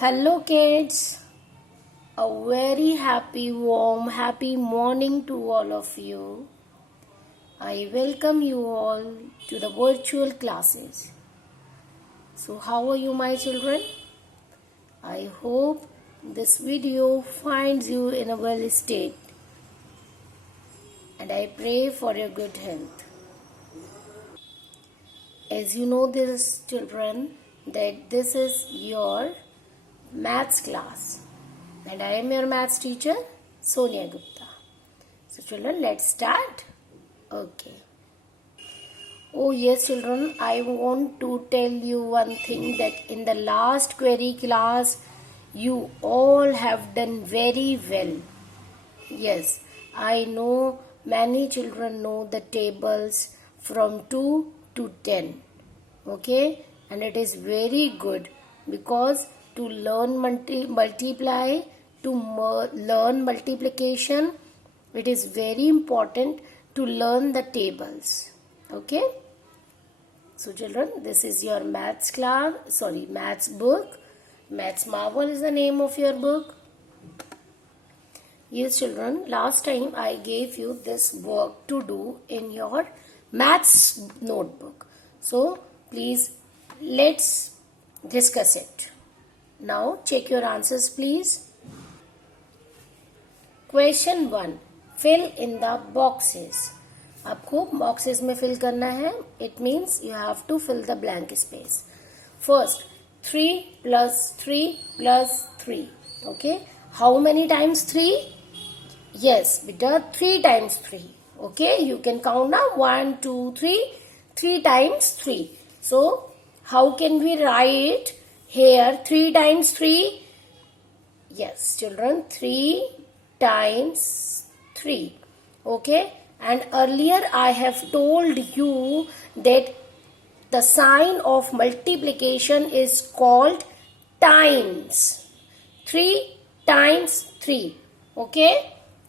Hello kids, a very happy, warm, happy morning to all of you. I welcome you all to the virtual classes. So how are you my children? I hope this video finds you in a well state and I pray for your good health. As you know this children that this is your maths class and I am your maths teacher Sonia Gupta. So children, let's start. Okay. Oh yes children, I want to tell you one thing that in the last query class you all have done very well. Yes, I know many children know the tables from 2 to 10. Okay, and it is very good because to learn multiply, to learn multiplication, it is very important to learn the tables. Okay, so children, this is your maths book. Maths Marvel is the name of your book. Yes children, last time I gave you this work to do in your maths notebook. So please let's discuss it. Now check your answers please. Question 1. Fill in the boxes. आपको boxes में fill करना है. It means you have to fill the blank space. First, 3 plus 3 plus 3. Okay. How many times 3? Yes, beta 3 times 3. Okay. You can count now 1, 2, 3. 3 times 3. So, how can we write here 3 times 3? Yes, children, 3 times 3. Okay. And earlier I have told you that the sign of multiplication is called times. 3 times 3. Okay.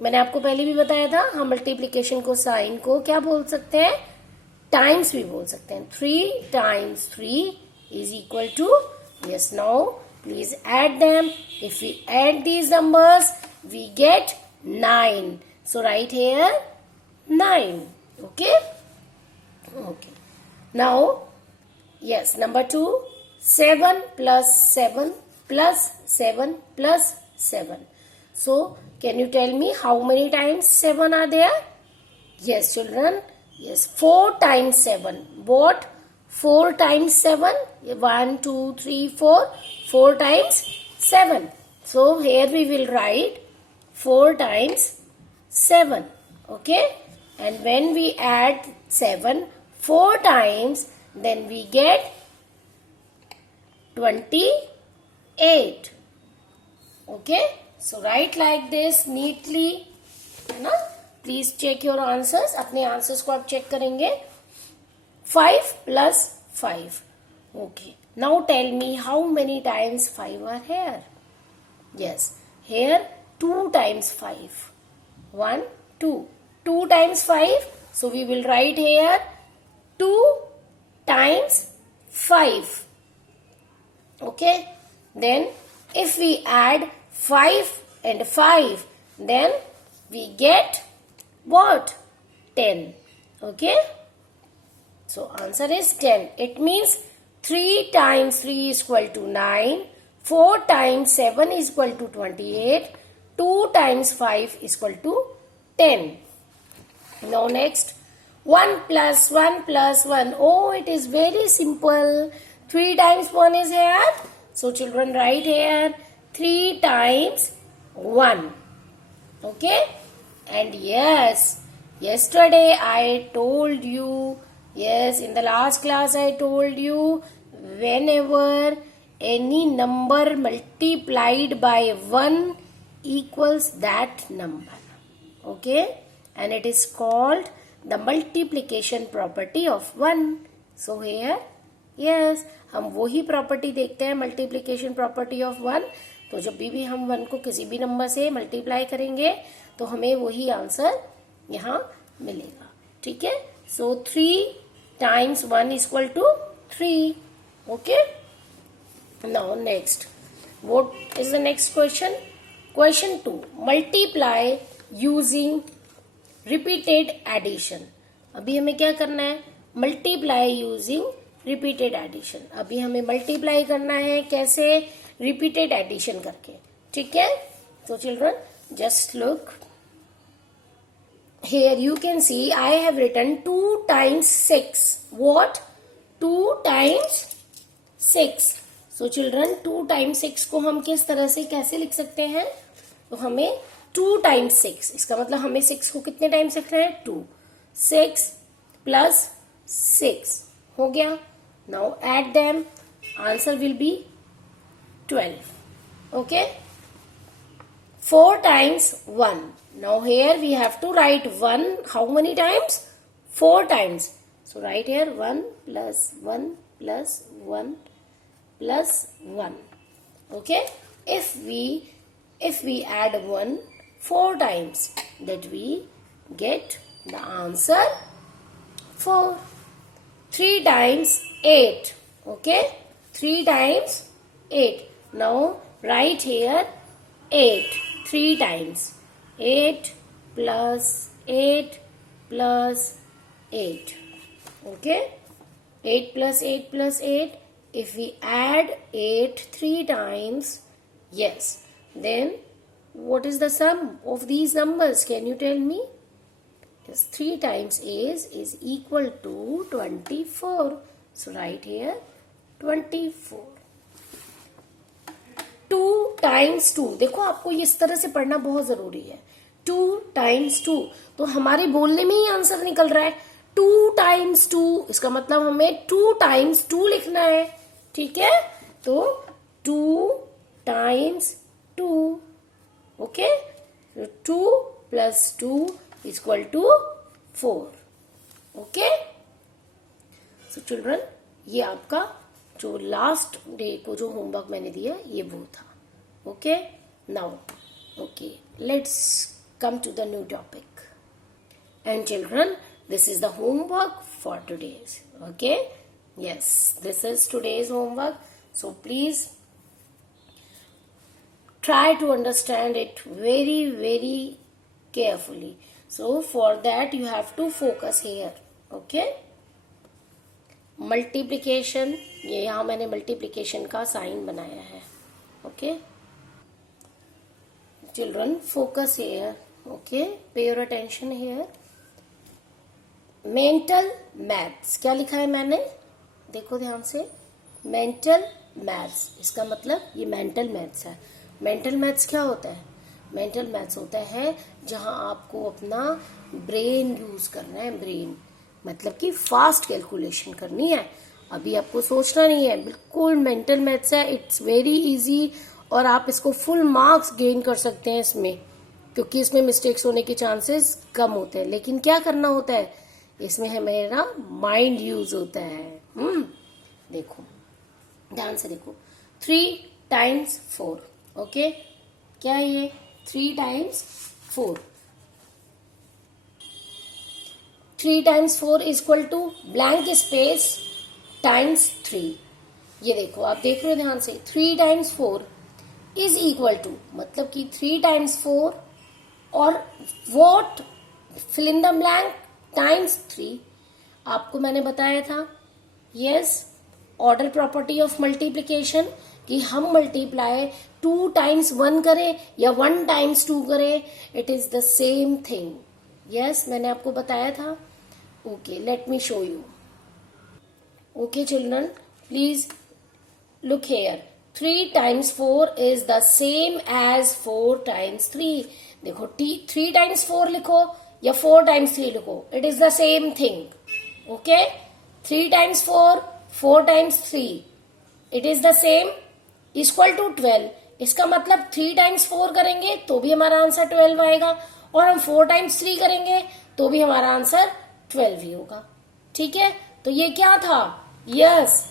मैंने आपको पहले भी बताया था हम multiplication को sign को क्या बोल सकते हैं, टाइम्स भी बोल सकते हैं. 3 times 3 is equal to, yes, now please add them. If we add these numbers we get 9. So write here 9. Okay. Okay. Now, yes, number 2, 7 plus 7 plus 7 plus 7. So can you tell me how many times 7 are there? Yes children, yes, 4 times 7. What? 4 times 7? 1, 2, 3, 4. 4 times 7. So here we will write 4 times 7. Okay. And when we add 7 4 times, then we get 28. Okay. So write like this neatly. है ना? Please check your answers. अपने answers को आप check करेंगे. 5 plus 5. Okay. Now tell me how many times 5 are here. Yes. Here 2 times 5. 1, 2. 2 times 5. So we will write here 2 times 5. Okay. Then if we add 5 and 5, then we get what? 10. Okay. So answer is 10. It means 3 times 3 is equal to 9. 4 times 7 is equal to 28. 2 times 5 is equal to 10. Now next, 1 plus 1 plus 1. Oh, it is very simple. 3 times 1 is here. So children, write here 3 times 1. Okay. And yes, yesterday I told you, yes, in the last class I told you, whenever any number multiplied by 1 equals that number. Okay. And it is called the multiplication property of 1. So here, yes, हम वही property देखते हैं multiplication property of 1. तो जब भी हम 1 को किसी भी नंबर से मल्टीप्लाई करेंगे तो हमें वही आंसर यहाँ मिलेगा. ठीक है. सो 3 times 1 is equal to 3. Okay. Now next, What is the next question? Question 2. Multiply using repeated addition. अभी हमें क्या करना है? Multiply using repeated addition. अभी हमें multiply करना है कैसे? Repeated addition करके. ठीक है? So children, just look. Here you can see I have written 2 times 6. What? 2 times 6. So children, 2 times 6 को हम किस तरह से कैसे लिख सकते हैं? तो हमें 2 times 6, इसका मतलब हमें 6 को कितने टाइम्स लिखना है? 2. 6 plus 6 हो गया. Now add them. Answer will be 12. Okay. 4 times 1. Now here we have to write 1 how many times? 4 times. So write here 1 plus 1 plus 1 plus 1. Okay. If we add 1 4 times, that we get the answer 4. 3 times 8. Okay. 3 times 8. Now write here 8 3 times. 8 plus 8 plus 8. Okay. 8 plus 8 plus 8. If we add 8 3 times, yes, then what is the sum of these numbers? Can you tell me? Yes, 3 times 8 is equal to 24. So write here 24. 2 times 2. देखो आपको इस तरह से पढ़ना बहुत जरूरी है. 2 times 2. तो हमारे बोलने में ही आंसर निकल रहा है. 2 times 2. इसका मतलब हमें 2 times 2 लिखना है. ठीक है. तो 2 times 2. Okay. 2 plus 2 is equal to 4. Okay. So children, ये आपका जो लास्ट डे को जो होमवर्क मैंने दिया ये वो था. Okay. Now okay, let's come to the new topic. And children, this is the homework for today's. Okay. Yes, this is today's homework. So please try to understand it very very carefully. So for that you have to focus here. Okay. Multiplication, ये यहाँ मैंने multiplication का sign बनाया है. Okay. Children, focus here. Okay, pay your attention here. Mental maths, क्या लिखा है मैंने? देखो ध्यान से. मेंटल मैथ्स, इसका मतलब ये मेंटल मैथ्स है. मेंटल मैथ्स क्या होता है? मेंटल मैथ्स होता है जहां आपको अपना ब्रेन यूज करना है. ब्रेन मतलब कि फास्ट कैलकुलेशन करनी है. अभी आपको सोचना नहीं है. बिल्कुल मेंटल मैथ्स है. इट्स वेरी इजी और आप इसको फुल मार्क्स गेन कर सकते हैं इसमें, क्योंकि इसमें मिस्टेक्स होने के चांसेस कम होते हैं. लेकिन क्या करना होता है इसमें? हमारा माइंड यूज होता है. देखो ध्यान से देखो. 3 times 4. ओके. क्या है ये? 3 times 4. 3 times 4 is equal to blank space times 3. ये देखो, आप देख रहे हो ध्यान से. 3 times 4 is equal to, मतलब कि 3 times 4 और what, fill in the blank, times 3. आपको मैंने बताया था. yes, order property of multiplication, कि हम मल्टीप्लाई 2 times 1 करें या 1 times 2 करें, it is the same thing. Yes, मैंने आपको बताया था. Okay, let me show you. Okay children, please look here. 3 times 4 is the same as 4 times 3. देखो, 3 times 4 लिखो या 4 times 3 लिखो, it is the same thing. Okay. 3 times 4, 4 times 3, it is the same, equal to 12. इसका मतलब 3 times 4 करेंगे तो भी हमारा आंसर 12 आएगा, और हम 4 times 3 करेंगे तो भी हमारा आंसर 12 ही होगा. ठीक है. तो ये क्या था? Yes,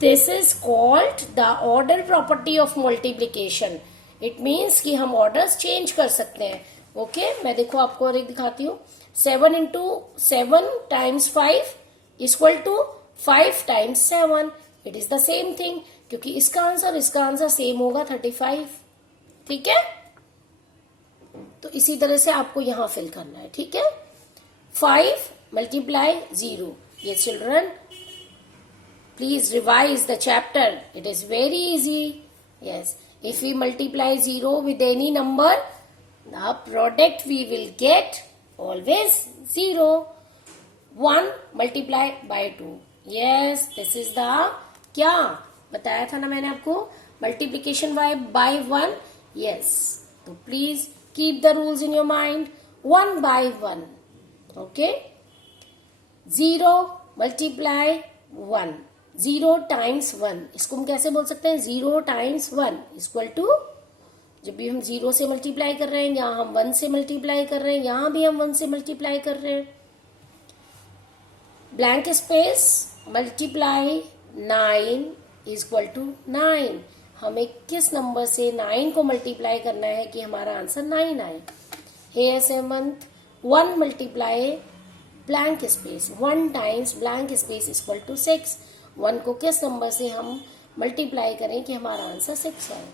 this is called the order property of multiplication. It means कि हम ऑर्डर्स चेंज कर सकते हैं. ओके. मैं देखो आपको और एक दिखाती हूँ. 7 into 7 times 5 equal to 5 times 7. It is the same thing, क्योंकि इसका आंसर सेम होगा 35। ठीक है, तो इसी तरह से आपको यहां फिल करना है। ठीक है, 5 मल्टीप्लाई 0। ये children please revise the chapter, it is very easy. Yes, if we multiply 0 with any number, the product we will get always 0. 1 multiply by 2. Yes, this is the क्या बताया था ना मैंने आपको, multiplication by 1. Yes, तो please keep the rules in your mind. 1 by 1. Okay, 0 multiply 1. 0 times 1, इसको हम कैसे बोल सकते हैं, 0 टाइम्स 1 इक्वल टू, जब भी हम 0 से मल्टीप्लाई कर रहे हैं, यहां हम 1 से मल्टीप्लाई कर रहे हैं, यहां भी हम 1 से मल्टीप्लाई कर रहे हैं। Blank space multiply 9 equal to 9। हमें किस नंबर से 9 को मल्टीप्लाई करना है कि हमारा आंसर 9 आए। Hey seventh, 1 multiply blank space 1 times blank space equal to 6। 1 को किस नंबर से हम मल्टीप्लाई करें कि हमारा आंसर 6 आए।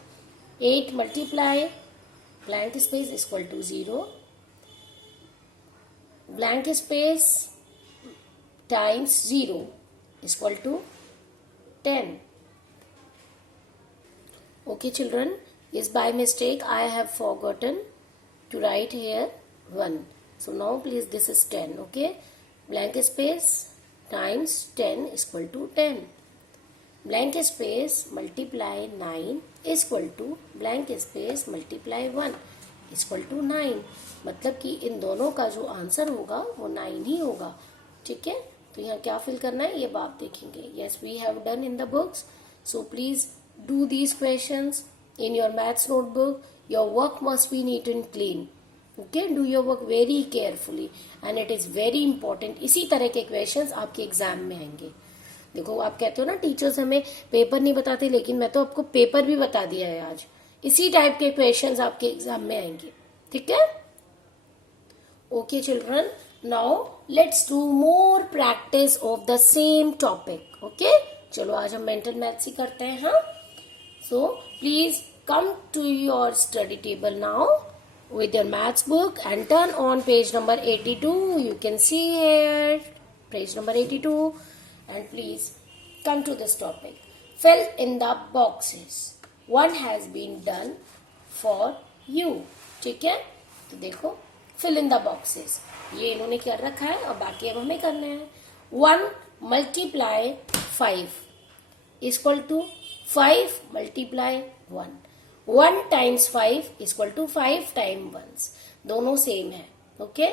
8 multiply blank space equal to 0, blank space times 0 equal to 10। Okay children, yes, by mistake I have forgotten to write here 1. So now please, this is 10. Okay, blank space times 10 is equal to 10. Blank space multiply 9 is equal to blank space multiply 1 is equal to 9. मतलब कि इन दोनों का जो answer होगा वो 9 ही होगा। ठीक है, तो यहाँ क्या फिल करना है ये आप देखेंगे। Yes, we have done in the books. So please do these questions in your maths notebook. Your work must be neat and clean. Okay, do your work very carefully and it is very important. इसी तरह के questions आपके exam में आएंगे। देखो, आप कहते हो ना टीचर्स हमें पेपर नहीं बताते, लेकिन मैं तो आपको पेपर भी बता दिया है आज। इसी टाइप के क्वेश्चंस आपके एग्जाम में आएंगे। ठीक है, okay children, now let's do more practice of the same topic. Okay, चलो आज हम मेंटल मैथ्स ही करते हैं। हाँ, so please come to your study table now with your maths book and turn on page number 82. You can see here page number 82 and please come to this topic. Fill in the boxes. One has been done for you. ठीक है, तो देखो fill in the boxes, ये इन्होंने क्या रखा है और बाकी अब हमें करना है। 1 multiply 5 is equal to 5 multiply 1. 1 times 5 is equal to 5 times 1. दोनों सेम है। Okay,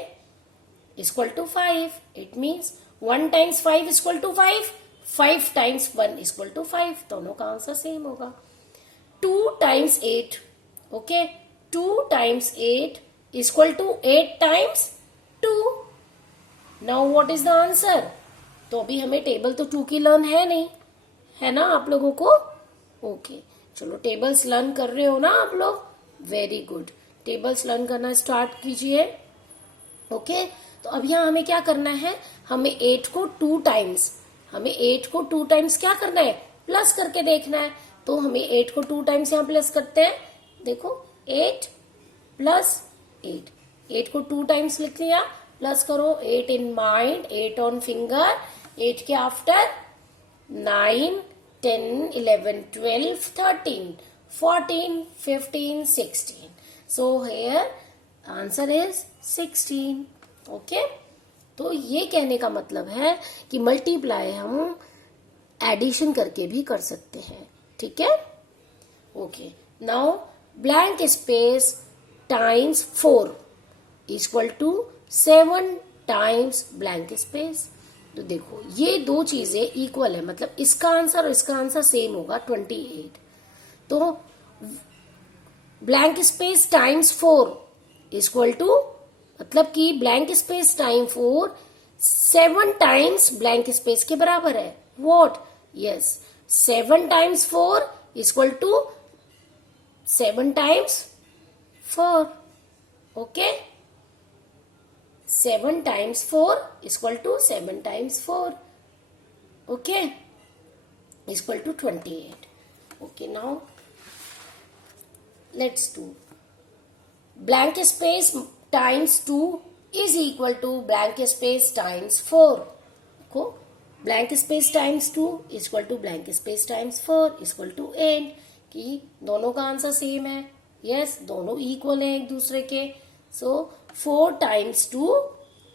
equal to 5, it means 1 times 5 is equal to 5, 5 times 1 is equal to 5, दोनों का आंसर सेम होगा। 2 times 8, okay, 2 times 8 is equal to 8 times 2. Now what is the answer? तो अभी हमें table तो 2 की लर्न है नहीं, है ना आप लोगों को। ओके, चलो टेबल्स लर्न कर रहे हो ना आप लोग, वेरी गुड। टेबल्स लर्न करना स्टार्ट कीजिए। ओके, तो अब यहाँ हमें क्या करना है, हमें 8 को 2 टाइम्स क्या करना है, प्लस करके देखना है। तो हमें 8 को 2 टाइम्स यहाँ प्लस करते हैं। देखो 8 प्लस 8, 8 को 2 टाइम्स लिख लिया, प्लस करो 8 इन माइंड, 8 ऑन फिंगर, 8 के after 9 10 11 12 13 14 15 16. So here answer is 16. Okay, तो ये कहने का मतलब है कि मल्टीप्लाई हम एडिशन करके भी कर सकते हैं। ठीक है, okay, now blank space times 4 equal to 7 times blank space. तो देखो ये दो चीजें इक्वल है, मतलब इसका आंसर और इसका आंसर सेम होगा 28। तो blank space times 4 equal to, मतलब कि blank space time 4 7 times blank space के बराबर है। What? Yes, 7 times 4 equal to 7 times 4। Okay, 7 times 4 equal to 7 times 4. Okay, equal to 28. Okay, now let's do blank space times 2 is equal to blank space times 4. को blank space times 2 is equal to blank space times 4 is equal to 8 कि दोनों का answer same है. Yes, दोनों equal है एक दूसरे के. सो 4 टाइम्स 2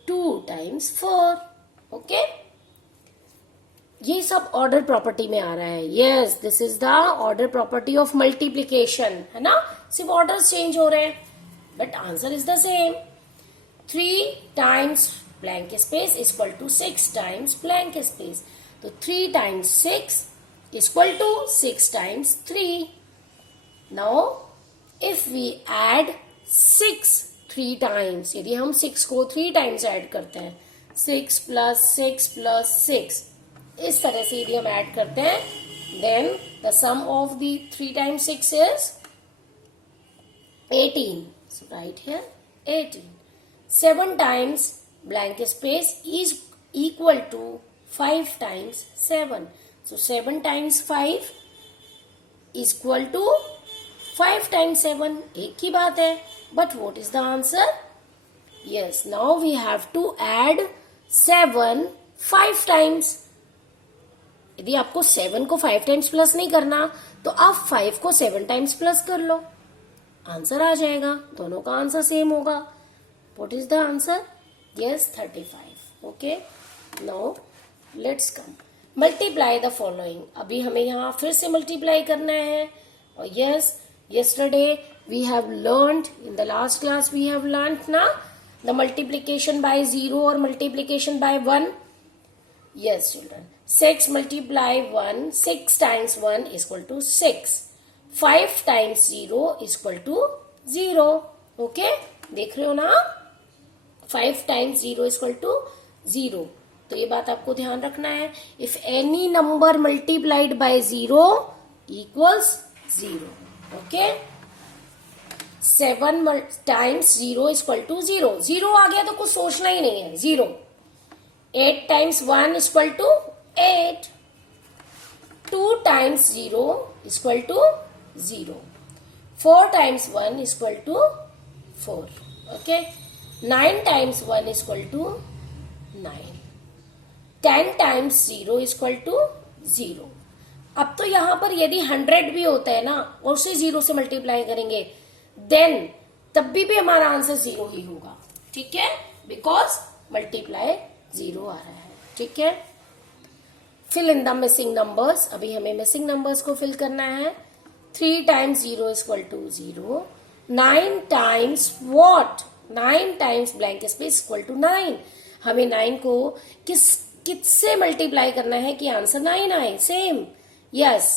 2 टाइम्स 4. ओके, ये सब ऑर्डर प्रॉपर्टी में आ रहा है. Yes, this is the order property of multiplication, है ना. सिर्फ ऑर्डर चेंज हो रहे हैं but answer is the same. 3 times blank space is equal to 6 times blank space. तो 3 times 6 is equal to 6 times 3. Now, if we add 6 3 times, यदि हम 6 को 3 times add करते हैं, 6 plus 6 plus 6, इस तरह से यदि हम add करते हैं, then the sum of the 3 times 6 is 18. So, write here 18. 7 times blank space is equal to 5 times 7. So 7 times 5 is equal to 5 times 7. एक ही बात है. But what is the answer? Yes, now we have to add 7 5 times. यदि आपको 7 को 5 times plus नहीं करना तो आप 5 को 7 times प्लस कर लो, आंसर आ जाएगा. दोनों का आंसर सेम होगा. What is the answer? Yes, 35. Okay. Now let's come. Multiply the following. अभी हमें यहाँ फिर से मल्टीप्लाई करना है. और yes, yesterday we have learned, in the last class we have learned ना, the multiplication by 0 or multiplication by 1. Yes children, 6 multiply 1, 6 times 1 is equal to 6. 5 times 0 is equal to 0. Okay, देख रहे हो ना, 5 times 0 is equal to 0. तो ये बात आपको ध्यान रखना है. If any number multiplied by 0 equals 0. Okay, 7 times 0 is equal to 0. 0 आ गया तो कुछ सोचना ही नहीं है, 0. 8 times 1 is equal to 8. 2 times 0 is equal to 0. 4 times 1 is equal to 4. Okay, 9 times 1 is equal to 9. 10 times 0 is equal to 0. अब तो यहां पर यदि 100 भी होता है ना और उसे 0 से मल्टीप्लाई करेंगे, देन तब भी हमारा आंसर 0 ही होगा. ठीक है, बिकॉज मल्टीप्लाई 0 आ रहा है. ठीक है, fill in the missing numbers. अभी हमें मिसिंग नंबर्स को फिल करना है. 3 times 0 is equal to 0. 9 times what? 9 times blank space equal to 9. हमें 9 को किससे मल्टीप्लाई करना है कि आंसर 9 आए? सेम. यस,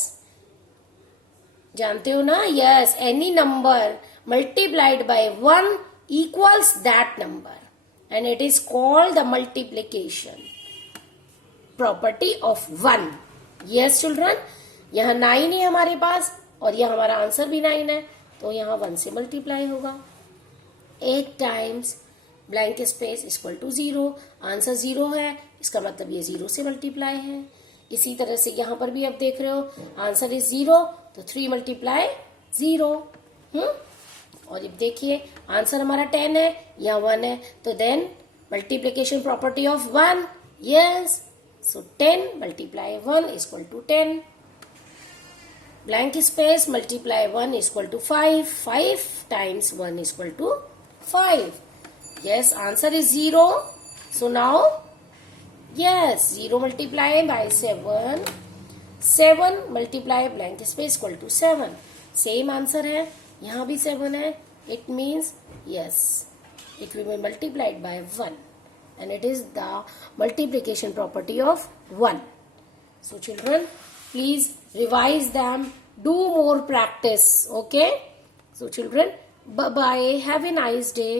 जानते हो ना. Yes, any number multiplied bye 1 equals that number and it is called the multiplication property of 1. Yes children, यहां 9 है हमारे पास और यह हमारा आंसर भी 9 है, तो यहां 1 से मल्टीप्लाई होगा. 8 times blank space equal to 0. Answer 0 है, इसका मतलब ये 0 से मल्टीप्लाई है. इसी तरह से यहां पर भी आप देख रहे हो आंसर इज 0, तो 3 मल्टीप्लाई 0. और अब देखिए आंसर हमारा 10 है, यहाँ 1 है, तो then multiplication property of 1. Yes, so 10 multiply 1 is equal to 10. Blank space multiply 1 is equal to 5. 5 times 1 is equal to 5. Yes, answer is 0. So now, yes, 0 multiply by 7. 7 multiply blank space equal to 7. Same answer है, यहाँ भी 7 है. It means, yes, it will be multiplied by 1. And it is the multiplication property of 1. So children, please revise them. Do more practice. Okay? So children, bye-bye. Have a nice day.